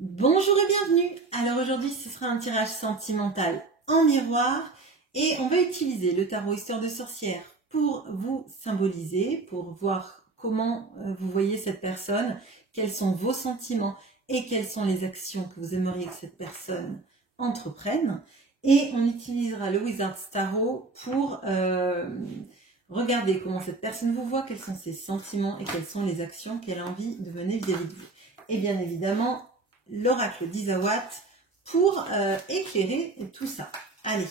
Bonjour et bienvenue. Alors aujourd'hui ce sera un tirage sentimental en miroir et on va utiliser le tarot Histoire de sorcière pour vous symboliser, pour voir comment vous voyez cette personne, quels sont vos sentiments et quelles sont les actions que vous aimeriez que cette personne entreprenne. Et on utilisera le Wizard's Tarot pour regarder comment cette personne vous voit, quels sont ses sentiments et quelles sont les actions qu'elle a envie de mener vis-à-vis de vous. Et bien évidemment, l'oracle d'Isawat pour éclairer tout ça. Allez,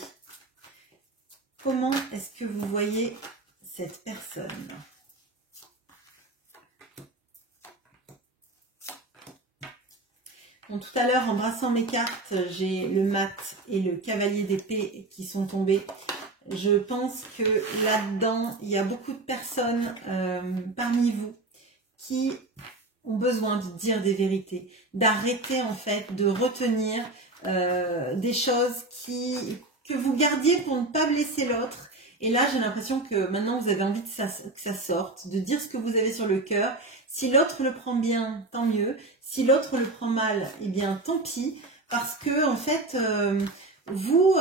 comment est-ce que vous voyez cette personne? Bon, tout à l'heure, en brassant mes cartes, j'ai le mat et le cavalier d'épée qui sont tombés. Je pense que là-dedans, il y a beaucoup de personnes parmi vous qui ont besoin de dire des vérités, d'arrêter en fait, de retenir des choses que vous gardiez pour ne pas blesser l'autre. Et là, j'ai l'impression que maintenant, vous avez envie que ça sorte, de dire ce que vous avez sur le cœur. Si l'autre le prend bien, tant mieux. Si l'autre le prend mal, eh bien, tant pis. Parce que, en fait, vous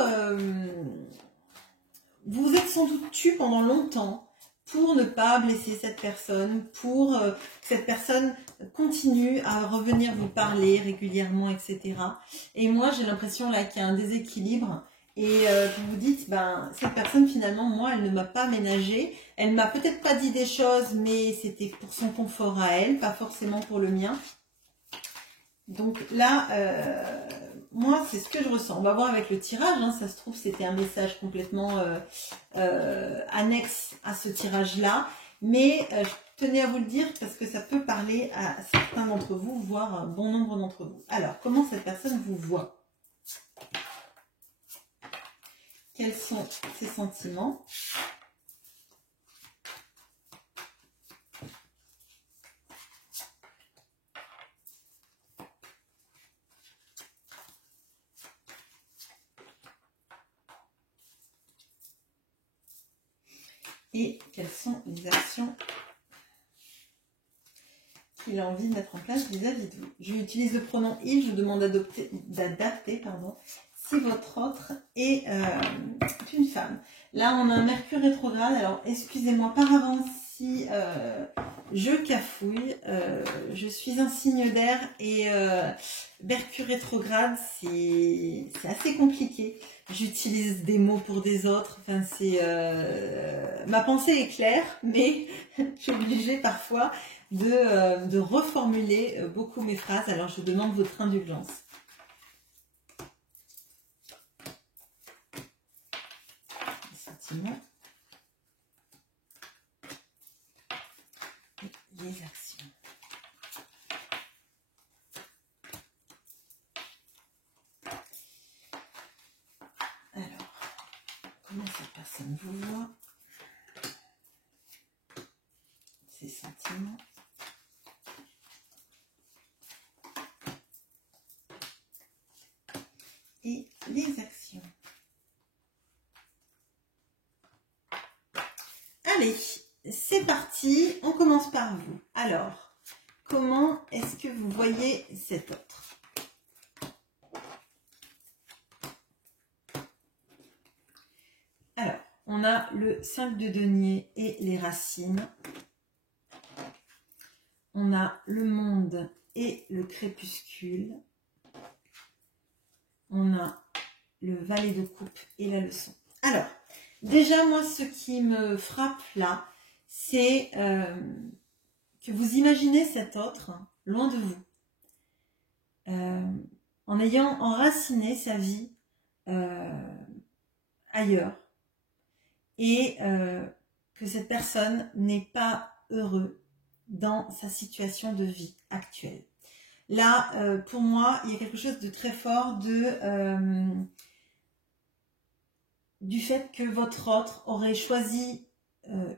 vous êtes sans doute tu pendant longtemps pour ne pas blesser cette personne, pour que cette personne continue à revenir vous parler régulièrement, etc. Et moi, j'ai l'impression là qu'il y a un déséquilibre et vous vous dites, ben, cette personne finalement, moi, elle ne m'a pas ménagé, elle m'a peut-être pas dit des choses, mais c'était pour son confort à elle, pas forcément pour le mien. Donc là, moi, c'est ce que je ressens. On va voir avec le tirage, hein, ça se trouve, c'était un message complètement annexe à ce tirage-là. Mais je tenais à vous le dire parce que ça peut parler à certains d'entre vous, voire un bon nombre d'entre vous. Alors, comment cette personne vous voit? Quels sont ses sentiments? Et quelles sont les actions qu'il a envie de mettre en place vis-à-vis de vous. Je utilise le pronom « il », je vous demande d'adapter, si votre autre est une femme. Là, on a un Mercure rétrograde, alors excusez-moi par avance si je cafouille, je suis un signe d'air et Mercure rétrograde, c'est assez compliqué. J'utilise des mots pour des autres, enfin c'est ma pensée est claire, mais je suis obligée parfois de reformuler beaucoup mes phrases, alors je vous demande votre indulgence. Les sentiments et les actions. Alors, comment cette personne vous voit? Ses sentiments. Et les actions. Allez, c'est parti, on commence par vous. Alors, comment est-ce que vous voyez cet autre? Alors, on a le 5 de denier et les racines. On a le monde et le crépuscule. On a le valet de coupe et la leçon. Alors, déjà, moi, ce qui me frappe là, c'est que vous imaginez cet autre loin de vous, en ayant enraciné sa vie ailleurs, et que cette personne n'est pas heureux dans sa situation de vie actuelle. Là, pour moi, il y a quelque chose de très fort du fait que votre autre aurait choisi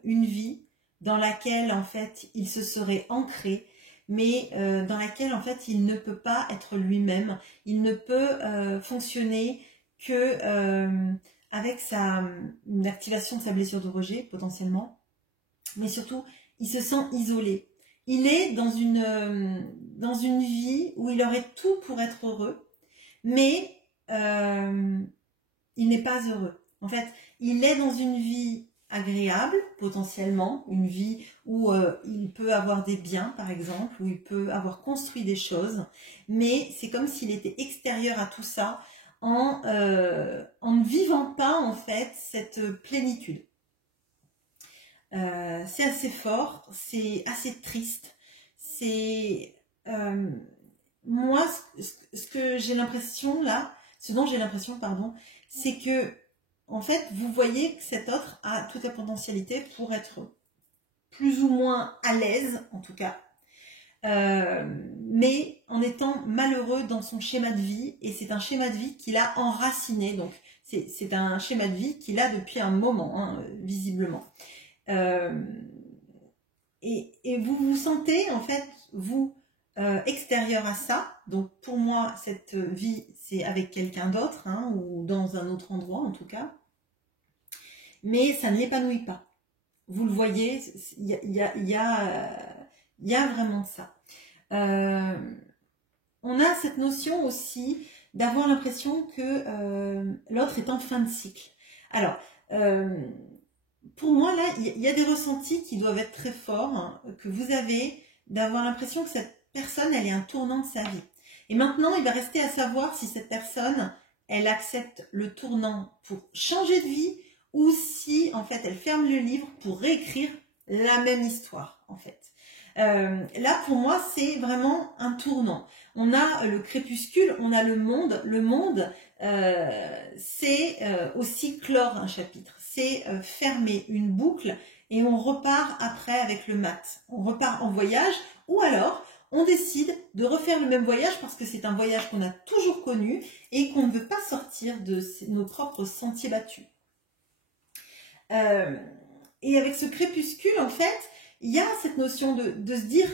une vie dans laquelle, en fait, il se serait ancré, mais dans laquelle, en fait, il ne peut pas être lui-même. Il ne peut fonctionner que avec l'activation de sa blessure de rejet, potentiellement. Mais surtout, il se sent isolé. il est dans une vie où il aurait tout pour être heureux, mais il n'est pas heureux. En fait, il est dans une vie agréable, potentiellement, une vie où il peut avoir des biens, par exemple, où il peut avoir construit des choses, mais c'est comme s'il était extérieur à tout ça en ne vivant pas, en fait, cette plénitude. C'est assez fort, c'est assez triste, c'est... moi, ce que j'ai l'impression là, ce dont j'ai l'impression, pardon, c'est que, en fait, vous voyez que cet autre a toute la potentialité pour être plus ou moins à l'aise, en tout cas, mais en étant malheureux dans son schéma de vie, et c'est un schéma de vie qu'il a enraciné, donc c'est un schéma de vie qu'il a depuis un moment, hein, visiblement. Et vous vous sentez, en fait, vous, extérieur à ça. Donc pour moi, cette vie, c'est avec quelqu'un d'autre, hein, ou dans un autre endroit en tout cas. Mais ça ne l'épanouit pas. Vous le voyez, il y a vraiment ça. On a cette notion aussi d'avoir l'impression que l'autre est en fin de cycle. Alors, pour moi, là, il y a des ressentis qui doivent être très forts, hein, que vous avez, d'avoir l'impression que cette personne, elle est un tournant de sa vie. Et maintenant, il va rester à savoir si cette personne, elle accepte le tournant pour changer de vie ou si, en fait, elle ferme le livre pour réécrire la même histoire, en fait. Là, pour moi, c'est vraiment un tournant. On a le crépuscule, on a le monde. Le monde, c'est aussi clore un chapitre. C'est fermer une boucle et on repart après avec le mat. On repart en voyage ou alors on décide de refaire le même voyage parce que c'est un voyage qu'on a toujours connu et qu'on ne veut pas sortir de nos propres sentiers battus. Et avec ce crépuscule, en fait, il y a cette notion de se dire,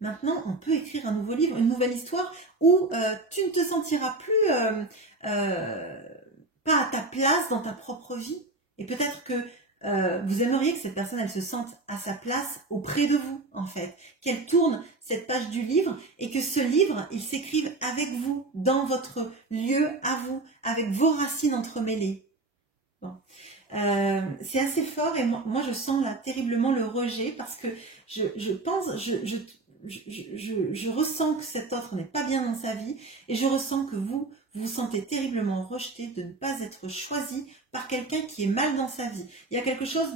maintenant, on peut écrire un nouveau livre, une nouvelle histoire où tu ne te sentiras plus pas à ta place dans ta propre vie. Et peut-être que vous aimeriez que cette personne, elle se sente à sa place auprès de vous, en fait. Qu'elle tourne cette page du livre et que ce livre, il s'écrive avec vous, dans votre lieu à vous, avec vos racines entremêlées. Bon. C'est assez fort et moi je sens là terriblement le rejet parce que je pense, je ressens que cet autre n'est pas bien dans sa vie et je ressens que vous vous sentez terriblement rejeté de ne pas être choisi par quelqu'un qui est mal dans sa vie. Il y a quelque chose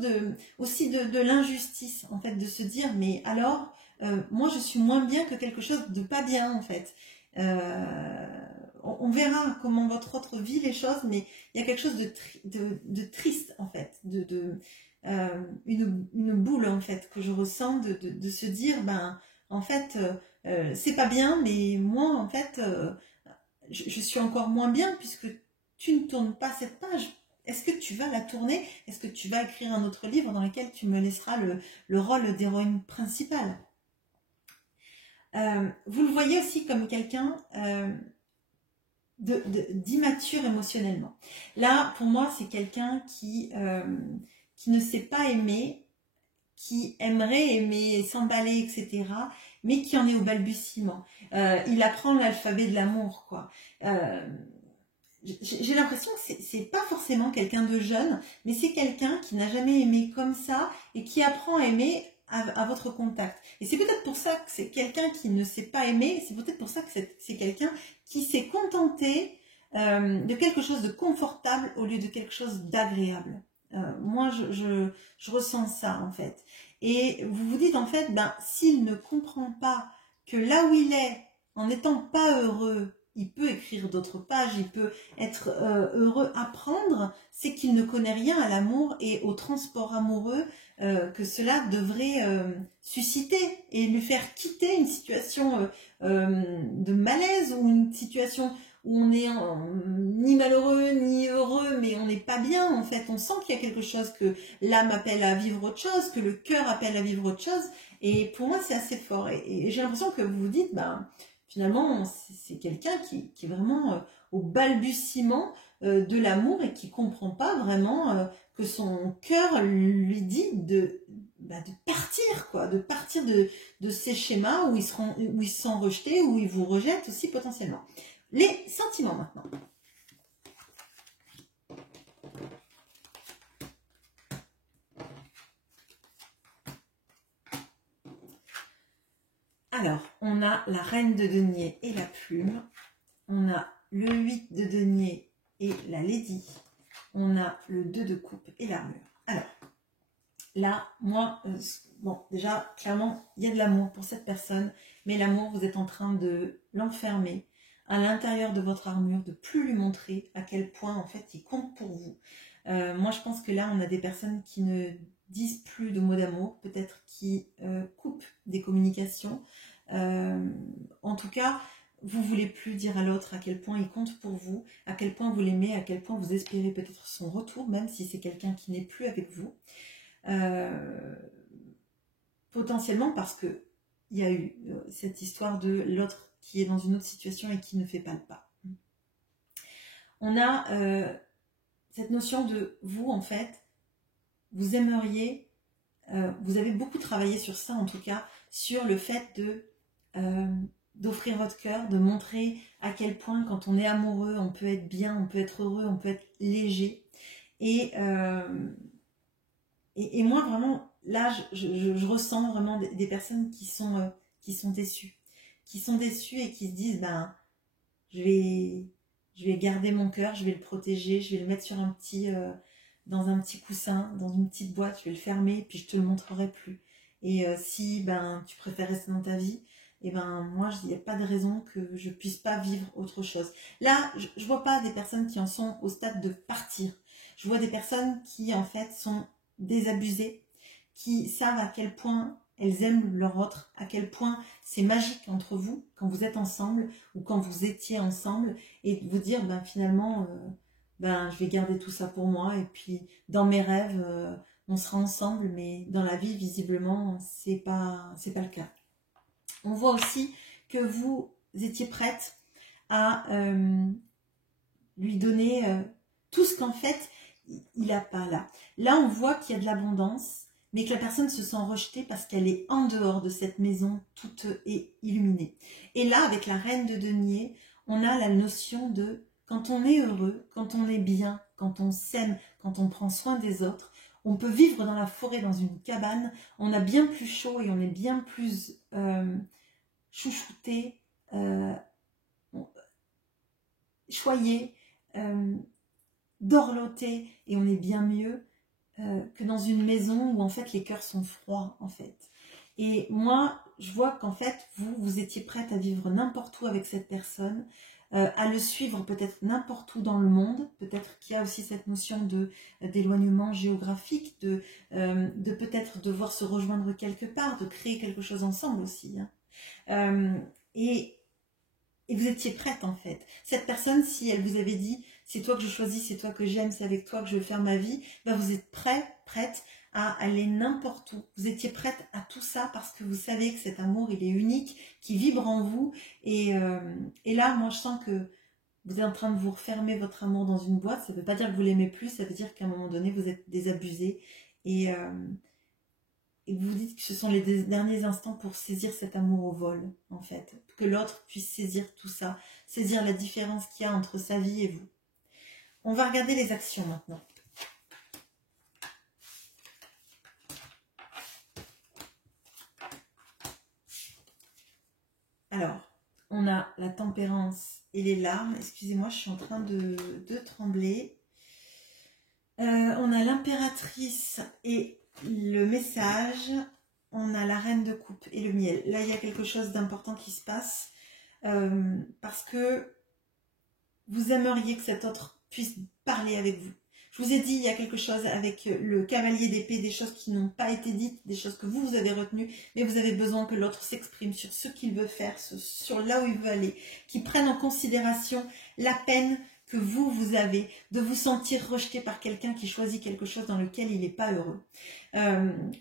aussi de l'injustice, en fait, de se dire, mais alors, moi je suis moins bien que quelque chose de pas bien, en fait. On verra comment votre autre vit les choses, mais il y a quelque chose de triste, en fait, une boule, en fait, que je ressens de se dire, ben, en fait, c'est pas bien, mais moi, en fait, je suis encore moins bien puisque tu ne tournes pas cette page. Est-ce que tu vas la tourner? Est-ce que tu vas écrire un autre livre dans lequel tu me laisseras le rôle d'héroïne principale? Vous le voyez aussi comme quelqu'un d'immature émotionnellement. Là, pour moi, c'est quelqu'un qui ne sait pas aimer, qui aimerait aimer, s'emballer, etc., mais qui en est au balbutiement. Il apprend l'alphabet de l'amour, quoi. J'ai l'impression que c'est pas forcément quelqu'un de jeune, mais c'est quelqu'un qui n'a jamais aimé comme ça et qui apprend à aimer à votre contact. Et c'est peut-être pour ça que c'est quelqu'un qui ne sait pas aimer, c'est peut-être pour ça que c'est quelqu'un qui s'est contenté de quelque chose de confortable au lieu de quelque chose d'agréable. Moi, je ressens ça, en fait. Et vous vous dites, en fait, ben, s'il ne comprend pas que là où il est, en n'étant pas heureux, il peut écrire d'autres pages, il peut être heureux, apprendre, c'est qu'il ne connaît rien à l'amour et au transport amoureux que cela devrait susciter et lui faire quitter une situation de malaise ou une situation où on est ni malheureux ni heureux, mais on n'est pas bien, en fait. On sent qu'il y a quelque chose, que l'âme appelle à vivre autre chose, que le cœur appelle à vivre autre chose. Et pour moi, c'est assez fort. Et j'ai l'impression que vous vous dites, ben, finalement, c'est quelqu'un qui est vraiment au balbutiement de l'amour et qui comprend pas vraiment que son cœur lui dit de partir, quoi, de partir de ces schémas où ils se sentent rejetés, où ils vous rejettent aussi potentiellement. Les sentiments maintenant. Alors, on a la reine de denier et la plume. On a le 8 de denier et la lady. On a le 2 de coupe et l'armure. Alors, là, moi, bon, déjà, clairement, il y a de l'amour pour cette personne, mais l'amour, vous êtes en train de l'enfermer à l'intérieur de votre armure, de plus lui montrer à quel point, en fait, il compte pour vous. Moi, je pense que là, on a des personnes qui ne disent plus de mots d'amour, peut-être qui coupent des communications. En tout cas, vous voulez plus dire à l'autre à quel point il compte pour vous, à quel point vous l'aimez, à quel point vous espérez peut-être son retour, même si c'est quelqu'un qui n'est plus avec vous. Potentiellement parce que il y a eu cette histoire de l'autre qui est dans une autre situation et qui ne fait pas le pas. On a cette notion de vous, en fait, vous aimeriez, vous avez beaucoup travaillé sur ça en tout cas, sur le fait d'offrir votre cœur, de montrer à quel point quand on est amoureux, on peut être bien, on peut être heureux, on peut être léger. Et moi vraiment, là, je ressens vraiment des personnes qui sont déçues. Qui sont déçues et qui se disent, ben, je vais garder mon cœur, je vais le protéger, je vais le mettre sur dans un petit coussin, dans une petite boîte, je vais le fermer, puis je te le montrerai plus. Et si ben tu préfères rester dans ta vie, et ben moi il n'y a pas de raison que je puisse pas vivre autre chose. Là, je vois pas des personnes qui en sont au stade de partir. Je vois des personnes qui en fait sont désabusées, qui savent à quel point elles aiment leur autre, à quel point c'est magique entre vous quand vous êtes ensemble ou quand vous étiez ensemble, et de vous dire ben finalement ben je vais garder tout ça pour moi, et puis dans mes rêves on sera ensemble, mais dans la vie visiblement c'est pas le cas. On voit aussi que vous étiez prête à lui donner tout ce qu'en fait il n'a pas là. Là on voit qu'il y a de l'abondance, mais que la personne se sent rejetée parce qu'elle est en dehors de cette maison toute illuminée. Et là, avec la reine de denier, on a la notion de quand on est heureux, quand on est bien, quand on s'aime, quand on prend soin des autres, on peut vivre dans la forêt, dans une cabane, on a bien plus chaud et on est bien plus chouchouté, choyé, dorloté, et on est bien mieux que dans une maison où en fait les cœurs sont froids en fait. Et moi je vois qu'en fait vous étiez prête à vivre n'importe où avec cette personne, à le suivre peut-être n'importe où dans le monde, peut-être qu'il y a aussi cette notion d'éloignement géographique, de peut-être devoir se rejoindre quelque part, de créer quelque chose ensemble aussi, hein. Et vous étiez prête en fait. Cette personne, si elle vous avait dit c'est toi que je choisis, c'est toi que j'aime, c'est avec toi que je veux faire ma vie, ben vous êtes prête à aller n'importe où. Vous étiez prête à tout ça parce que vous savez que cet amour, il est unique, qui vibre en vous. Et là, moi, je sens que vous êtes en train de vous refermer votre amour dans une boîte. Ça ne veut pas dire que vous l'aimez plus, ça veut dire qu'à un moment donné, vous êtes désabusé. Et vous dites que ce sont les derniers instants pour saisir cet amour au vol, en fait. Que l'autre puisse saisir tout ça, saisir la différence qu'il y a entre sa vie et vous. On va regarder les actions maintenant. Alors, on a la tempérance et les larmes. Excusez-moi, je suis en train de trembler. On a l'impératrice et le message. On a la reine de coupe et le miel. Là, il y a quelque chose d'important qui se passe parce que vous aimeriez que cet autre puisse parler avec vous. Je vous ai dit, il y a quelque chose avec le cavalier d'épée, des choses qui n'ont pas été dites, des choses que vous avez retenues, mais vous avez besoin que l'autre s'exprime sur ce qu'il veut faire, sur là où il veut aller, qu'il prenne en considération la peine que vous avez de vous sentir rejeté par quelqu'un qui choisit quelque chose dans lequel il n'est pas heureux.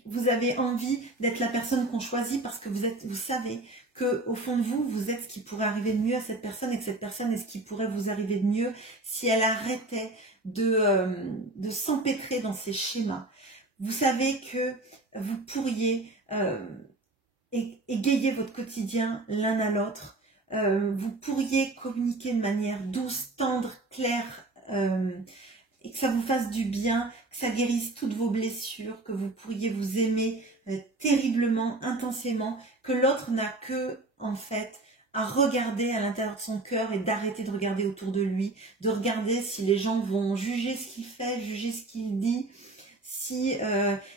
Vous avez envie d'être la personne qu'on choisit parce que vous savez qu'au fond de vous, vous êtes ce qui pourrait arriver de mieux à cette personne, et que cette personne est ce qui pourrait vous arriver de mieux si elle arrêtait de s'empêtrer dans ces schémas. Vous savez que vous pourriez égayer votre quotidien l'un à l'autre. Vous pourriez communiquer de manière douce, tendre, claire, et que ça vous fasse du bien, que ça guérisse toutes vos blessures, que vous pourriez vous aimer terriblement, intensément, que l'autre n'a que, en fait, à regarder à l'intérieur de son cœur et d'arrêter de regarder autour de lui, de regarder si les gens vont juger ce qu'il fait, juger ce qu'il dit, si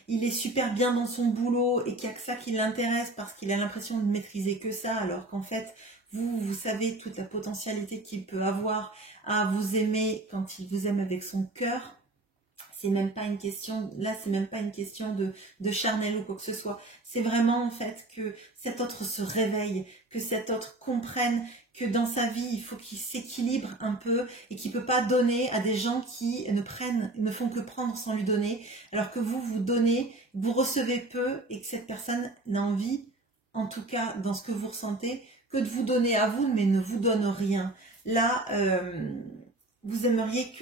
il est super bien dans son boulot et qu'il n'y a que ça qui l'intéresse parce qu'il a l'impression de maîtriser que ça, alors qu'en fait, vous savez toute la potentialité qu'il peut avoir à vous aimer quand il vous aime avec son cœur. C'est même pas une question, là c'est même pas une question de charnel ou quoi que ce soit. C'est vraiment en fait que cet autre se réveille, que cet autre comprenne que dans sa vie il faut qu'il s'équilibre un peu et qu'il peut pas donner à des gens qui ne font que prendre sans lui donner, alors que vous donnez, vous recevez peu et que cette personne n'a envie, en tout cas dans ce que vous ressentez, que de vous donner à vous mais ne vous donne rien. Là, vous aimeriez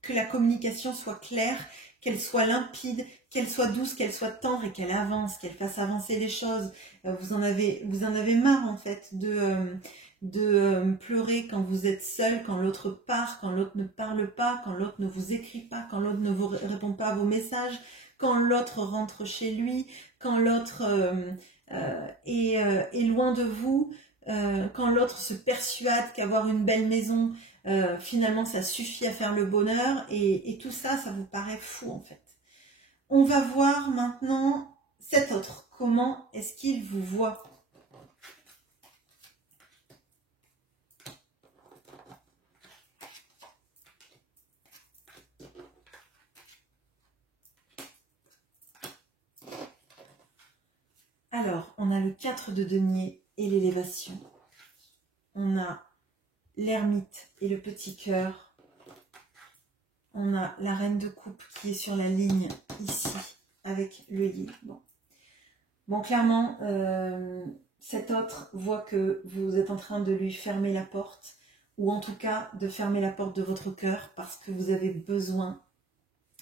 que la communication soit claire, qu'elle soit limpide, qu'elle soit douce, qu'elle soit tendre et qu'elle avance, qu'elle fasse avancer les choses. Vous en avez marre en fait de pleurer quand vous êtes seul, quand l'autre part, quand l'autre ne parle pas, quand l'autre ne vous écrit pas, quand l'autre ne vous répond pas à vos messages, quand l'autre rentre chez lui, quand l'autre est loin de vous, quand l'autre se persuade qu'avoir une belle maison, finalement ça suffit à faire le bonheur, et tout ça, ça vous paraît fou en fait. On va voir maintenant cet autre. Comment est-ce qu'il vous voit? Alors, on a le 4 de denier et l'élévation. On a l'ermite et le petit cœur. On a la reine de coupe qui est sur la ligne ici avec le lit. Bon, clairement, cet autre voit que vous êtes en train de lui fermer la porte, ou en tout cas de fermer la porte de votre cœur, parce que vous avez besoin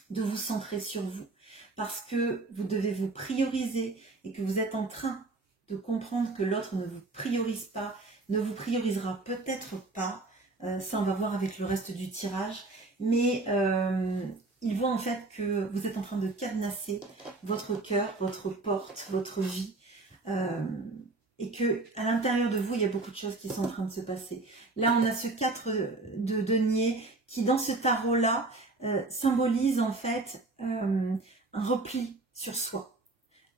de vous centrer sur vous, parce que vous devez vous prioriser et que vous êtes en train de comprendre que l'autre ne vous priorise pas, ne vous priorisera peut-être pas. Ça, on va voir avec le reste du tirage. Mais il voit en fait que vous êtes en train de cadenasser votre cœur, votre porte, votre vie. Et que à l'intérieur de vous, il y a beaucoup de choses qui sont en train de se passer. Là, on a ce 4 de denier qui, dans ce tarot-là, symbolise en fait un repli sur soi.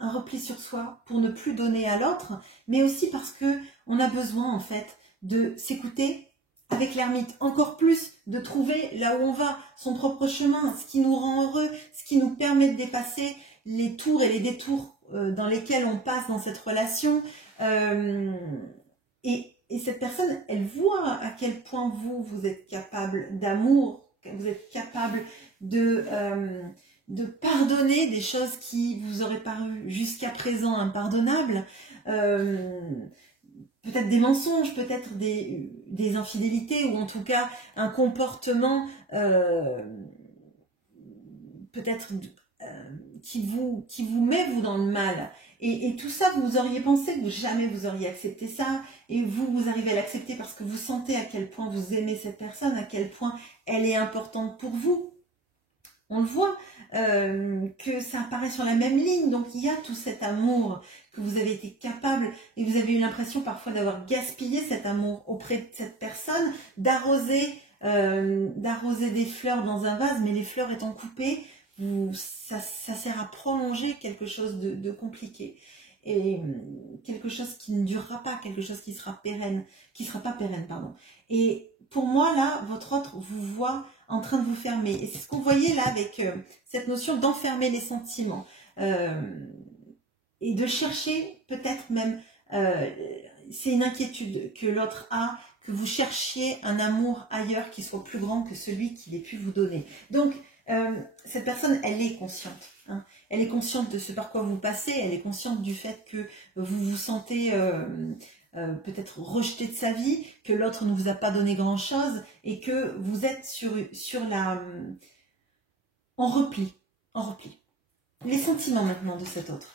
Un repli sur soi pour ne plus donner à l'autre, mais aussi parce que on a besoin en fait de s'écouter avec l'ermite, encore plus de trouver là où on va, son propre chemin, ce qui nous rend heureux, ce qui nous permet de dépasser les tours et les détours dans lesquels on passe dans cette relation. Et cette personne, elle voit à quel point vous êtes capable d'amour, vous êtes capable de pardonner des choses qui vous auraient paru jusqu'à présent impardonnables, peut-être des mensonges, peut-être des infidélités, ou en tout cas un comportement peut-être qui vous met vous dans le mal. Et tout ça, vous auriez pensé que jamais vous auriez accepté ça, et vous arrivez à l'accepter parce que vous sentez à quel point vous aimez cette personne, à quel point elle est importante pour vous. On le voit, que ça apparaît sur la même ligne, donc il y a tout cet amour que vous avez été capable, et vous avez eu l'impression parfois d'avoir gaspillé cet amour auprès de cette personne, d'arroser des fleurs dans un vase, mais les fleurs étant coupées, ça sert à prolonger quelque chose de compliqué, et quelque chose qui ne durera pas, quelque chose qui sera pas pérenne, pardon. Et pour moi, là, votre autre vous voit en train de vous fermer. Et c'est ce qu'on voyait là avec cette notion d'enfermer les sentiments. Et de chercher, peut-être même, c'est une inquiétude que l'autre a, que vous cherchiez un amour ailleurs qui soit plus grand que celui qu'il ait pu vous donner. Donc, cette personne, elle est consciente. Hein. Elle est consciente de ce par quoi vous passez, elle est consciente du fait que vous vous sentez peut-être rejeté de sa vie, que l'autre ne vous a pas donné grand-chose, et que vous êtes en repli. les sentiments maintenant de cet autre.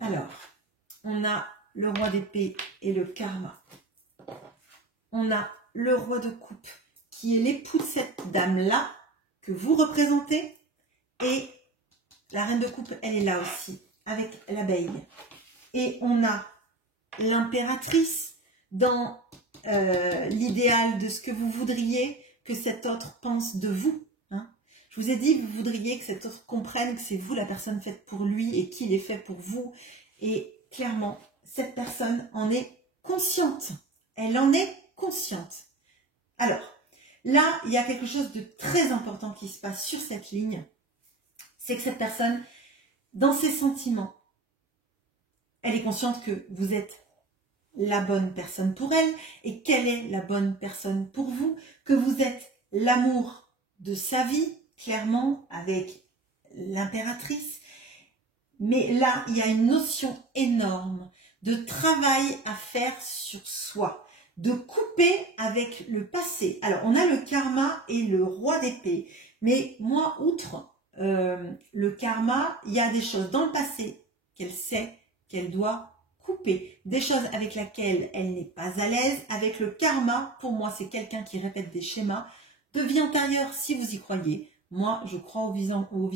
Alors, on a le roi d'épée et le karma. On a le roi de coupe qui est l'époux de cette dame-là que vous représentez. Et la reine de coupe, elle est là aussi, avec l'abeille. Et on a l'impératrice dans l'idéal de ce que vous voudriez que cet autre pense de vous. Hein. Je vous ai dit, vous voudriez que cet autre comprenne que c'est vous la personne faite pour lui et qu'il est fait pour vous. Et clairement, cette personne en est consciente. Elle en est consciente. Alors, là, il y a quelque chose de très important qui se passe sur cette ligne. C'est que cette personne, dans ses sentiments, elle est consciente que vous êtes la bonne personne pour elle et qu'elle est la bonne personne pour vous, que vous êtes l'amour de sa vie, clairement, avec l'impératrice. Mais là, il y a une notion énorme de travail à faire sur soi, de couper avec le passé. Alors, on a le karma et le roi d'épée, mais moi, outre le karma, il y a des choses dans le passé qu'elle sait qu'elle doit couper, des choses avec lesquelles elle n'est pas à l'aise. Avec le karma, pour moi, c'est quelqu'un qui répète des schémas de vie antérieure, si vous y croyez. Moi, je crois aux vies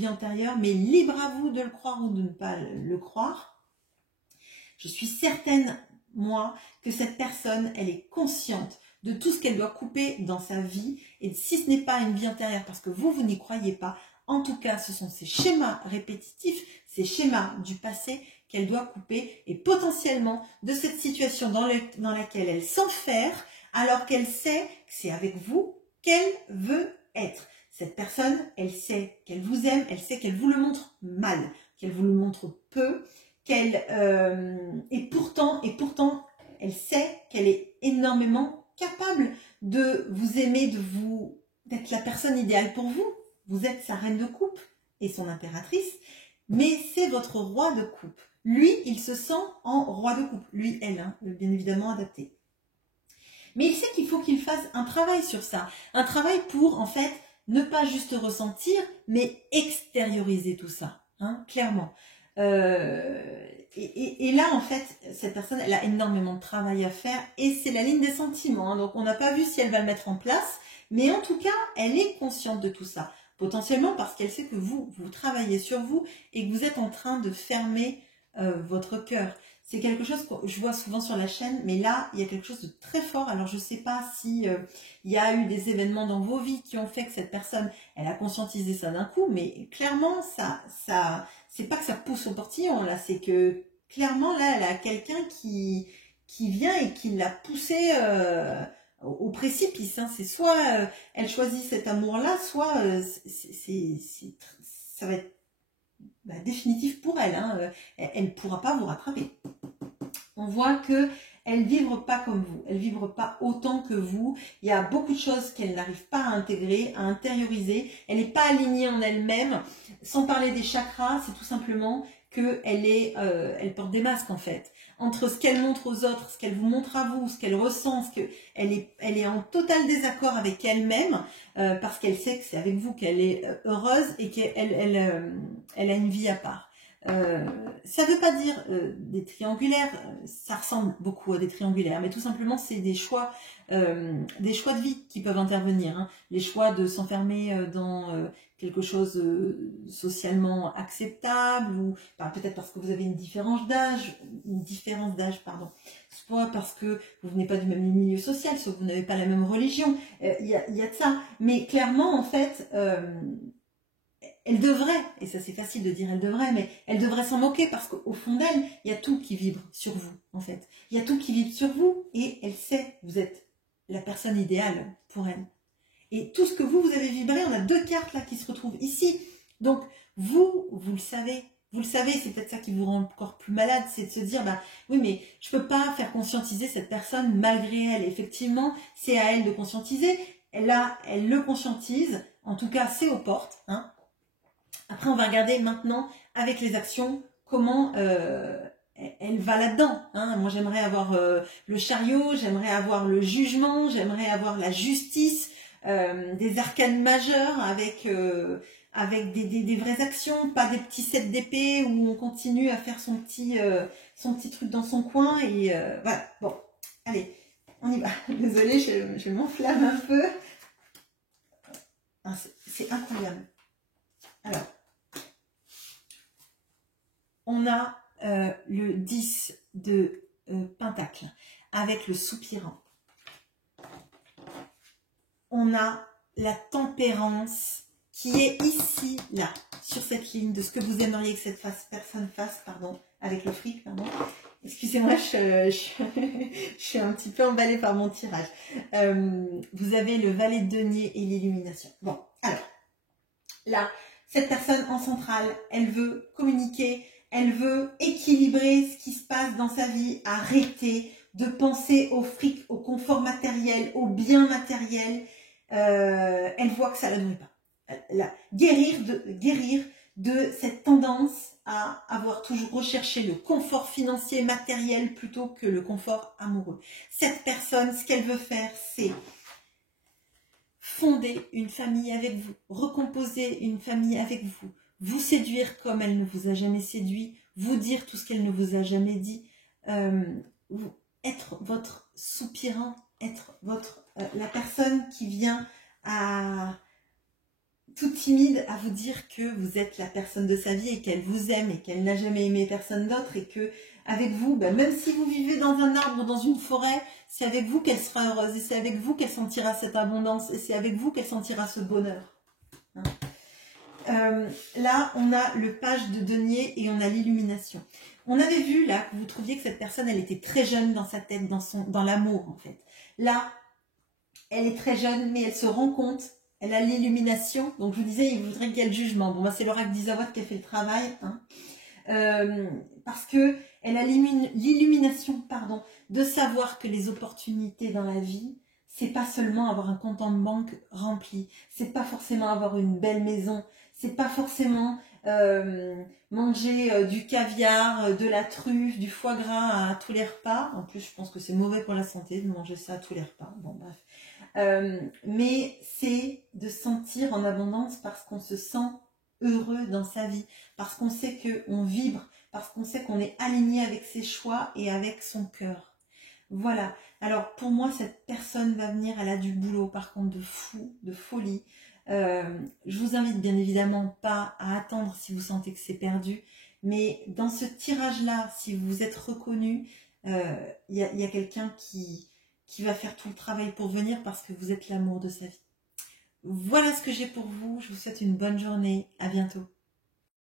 antérieures, mais libre à vous de le croire ou de ne pas le croire. Je suis certaine, moi, que cette personne, elle est consciente de tout ce qu'elle doit couper dans sa vie. Et si ce n'est pas une vie antérieure, parce que vous n'y croyez pas, en tout cas, ce sont ces schémas répétitifs, ces schémas du passé qu'elle doit couper. Et potentiellement, de cette situation dans laquelle elle s'enferre, alors qu'elle sait que c'est avec vous qu'elle veut être. Cette personne, elle sait qu'elle vous aime, elle sait qu'elle vous le montre mal, qu'elle vous le montre peu, et pourtant, elle sait qu'elle est énormément capable de vous aimer, d'être la personne idéale pour vous. Vous êtes sa reine de coupe et son impératrice, mais c'est votre roi de coupe. Lui, il se sent en roi de coupe. Lui, elle, hein, bien évidemment adapté. Mais il sait qu'il faut qu'il fasse un travail sur ça. Un travail pour, en fait, ne pas juste ressentir, mais extérioriser tout ça, hein, clairement. Et là, en fait, cette personne, elle a énormément de travail à faire et c'est la ligne des sentiments. Hein, donc, on n'a pas vu si elle va le mettre en place, mais en tout cas, elle est consciente de tout ça. Potentiellement parce qu'elle sait que vous travaillez sur vous et que vous êtes en train de fermer votre cœur. C'est quelque chose que je vois souvent sur la chaîne, mais là, il y a quelque chose de très fort. Alors, je ne sais pas si il y a eu des événements dans vos vies qui ont fait que cette personne, elle a conscientisé ça d'un coup, mais clairement, c'est pas que ça pousse au portillon, là, c'est que clairement, là, elle a quelqu'un qui vient et qui l'a poussée au précipice. Hein. C'est soit elle choisit cet amour-là, soit ça va être définitif pour elle. Hein. Elle ne pourra pas vous rattraper. On voit que elle ne vibre pas comme vous, elle ne vibre pas autant que vous. Il y a beaucoup de choses qu'elle n'arrive pas à intégrer, à intérioriser. Elle n'est pas alignée en elle-même. Sans parler des chakras, c'est tout simplement qu'elle elle porte des masques en fait. Entre ce qu'elle montre aux autres, ce qu'elle vous montre à vous, ce qu'elle ressent, elle est en total désaccord avec elle-même parce qu'elle sait que c'est avec vous qu'elle est heureuse et qu'elle a une vie à part. Ça ne veut pas dire des triangulaires, ça ressemble beaucoup à des triangulaires, mais tout simplement c'est des choix de vie qui peuvent intervenir. Hein. Les choix de s'enfermer dans quelque chose socialement acceptable, ou peut-être parce que vous avez une différence d'âge, soit parce que vous venez pas du même milieu social, soit que vous n'avez pas la même religion. Il y a de ça, mais clairement en fait. Elle devrait, et ça c'est facile de dire elle devrait, mais elle devrait s'en moquer parce qu'au fond d'elle, il y a tout qui vibre sur vous, en fait. Il y a tout qui vibre sur vous et elle sait que vous êtes la personne idéale pour elle. Et tout ce que vous avez vibré, on a deux cartes là qui se retrouvent ici. Donc, vous le savez. Vous le savez, c'est peut-être ça qui vous rend encore plus malade, c'est de se dire, oui, mais je peux pas faire conscientiser cette personne malgré elle. Effectivement, c'est à elle de conscientiser. Elle le conscientise. En tout cas, c'est aux portes, hein. Après, on va regarder maintenant avec les actions comment elle va là-dedans. Hein. Moi, j'aimerais avoir le chariot, j'aimerais avoir le jugement, j'aimerais avoir la justice, des arcanes majeures avec des vraies actions, pas des petits sets d'épée où on continue à faire son petit truc dans son coin. Et voilà, bon, allez, on y va. Désolée, je m'enflamme un peu. Ah, c'est incroyable. Alors, on a le 10 de pentacle avec le soupirant. On a la tempérance qui est ici, là, sur cette ligne de ce que vous aimeriez que cette personne fasse, pardon, avec le fric, pardon. Excusez-moi, je suis un petit peu emballée par mon tirage. Vous avez le valet de denier et l'illumination. Bon, alors, là, cette personne en centrale, elle veut communiquer, elle veut équilibrer ce qui se passe dans sa vie, arrêter de penser au fric, au confort matériel, au bien matériel. Elle voit que ça la nourrit pas. Guérir de cette tendance à avoir toujours recherché le confort financier matériel plutôt que le confort amoureux. Cette personne, ce qu'elle veut faire, c'est fonder une famille avec vous, recomposer une famille avec vous, vous séduire comme elle ne vous a jamais séduit, vous dire tout ce qu'elle ne vous a jamais dit, être votre soupirant, être la personne qui vient à tout timide à vous dire que vous êtes la personne de sa vie et qu'elle vous aime et qu'elle n'a jamais aimé personne d'autre et que avec vous, même si vous vivez dans un arbre ou dans une forêt, c'est avec vous qu'elle sera heureuse et c'est avec vous qu'elle sentira cette abondance et c'est avec vous qu'elle sentira ce bonheur. Hein. Là, on a le page de denier et on a l'illumination. On avait vu là que vous trouviez que cette personne, elle était très jeune dans sa tête, dans l'amour en fait. Là, elle est très jeune, mais elle se rend compte. Elle a l'illumination, donc je vous disais, il voudrait qu'il y ait le jugement. Bon, c'est l'oracle d'Isawat qui a fait le travail, hein. Parce que elle a l'illumination, pardon, de savoir que les opportunités dans la vie, c'est pas seulement avoir un compte en banque rempli, c'est pas forcément avoir une belle maison, c'est pas forcément manger du caviar, de la truffe, du foie gras à tous les repas. En plus, je pense que c'est mauvais pour la santé de manger ça à tous les repas. Bon, bref. Mais c'est de sentir en abondance parce qu'on se sent heureux dans sa vie, parce qu'on sait qu'on vibre, parce qu'on sait qu'on est aligné avec ses choix et avec son cœur. Voilà. Alors pour moi, cette personne va venir, elle a du boulot par contre de fou, de folie. Je vous invite bien évidemment pas à attendre si vous sentez que c'est perdu, mais dans ce tirage-là, si vous êtes reconnu, il y a quelqu'un qui va faire tout le travail pour venir parce que vous êtes l'amour de sa vie. Voilà ce que j'ai pour vous. Je vous souhaite une bonne journée. À bientôt.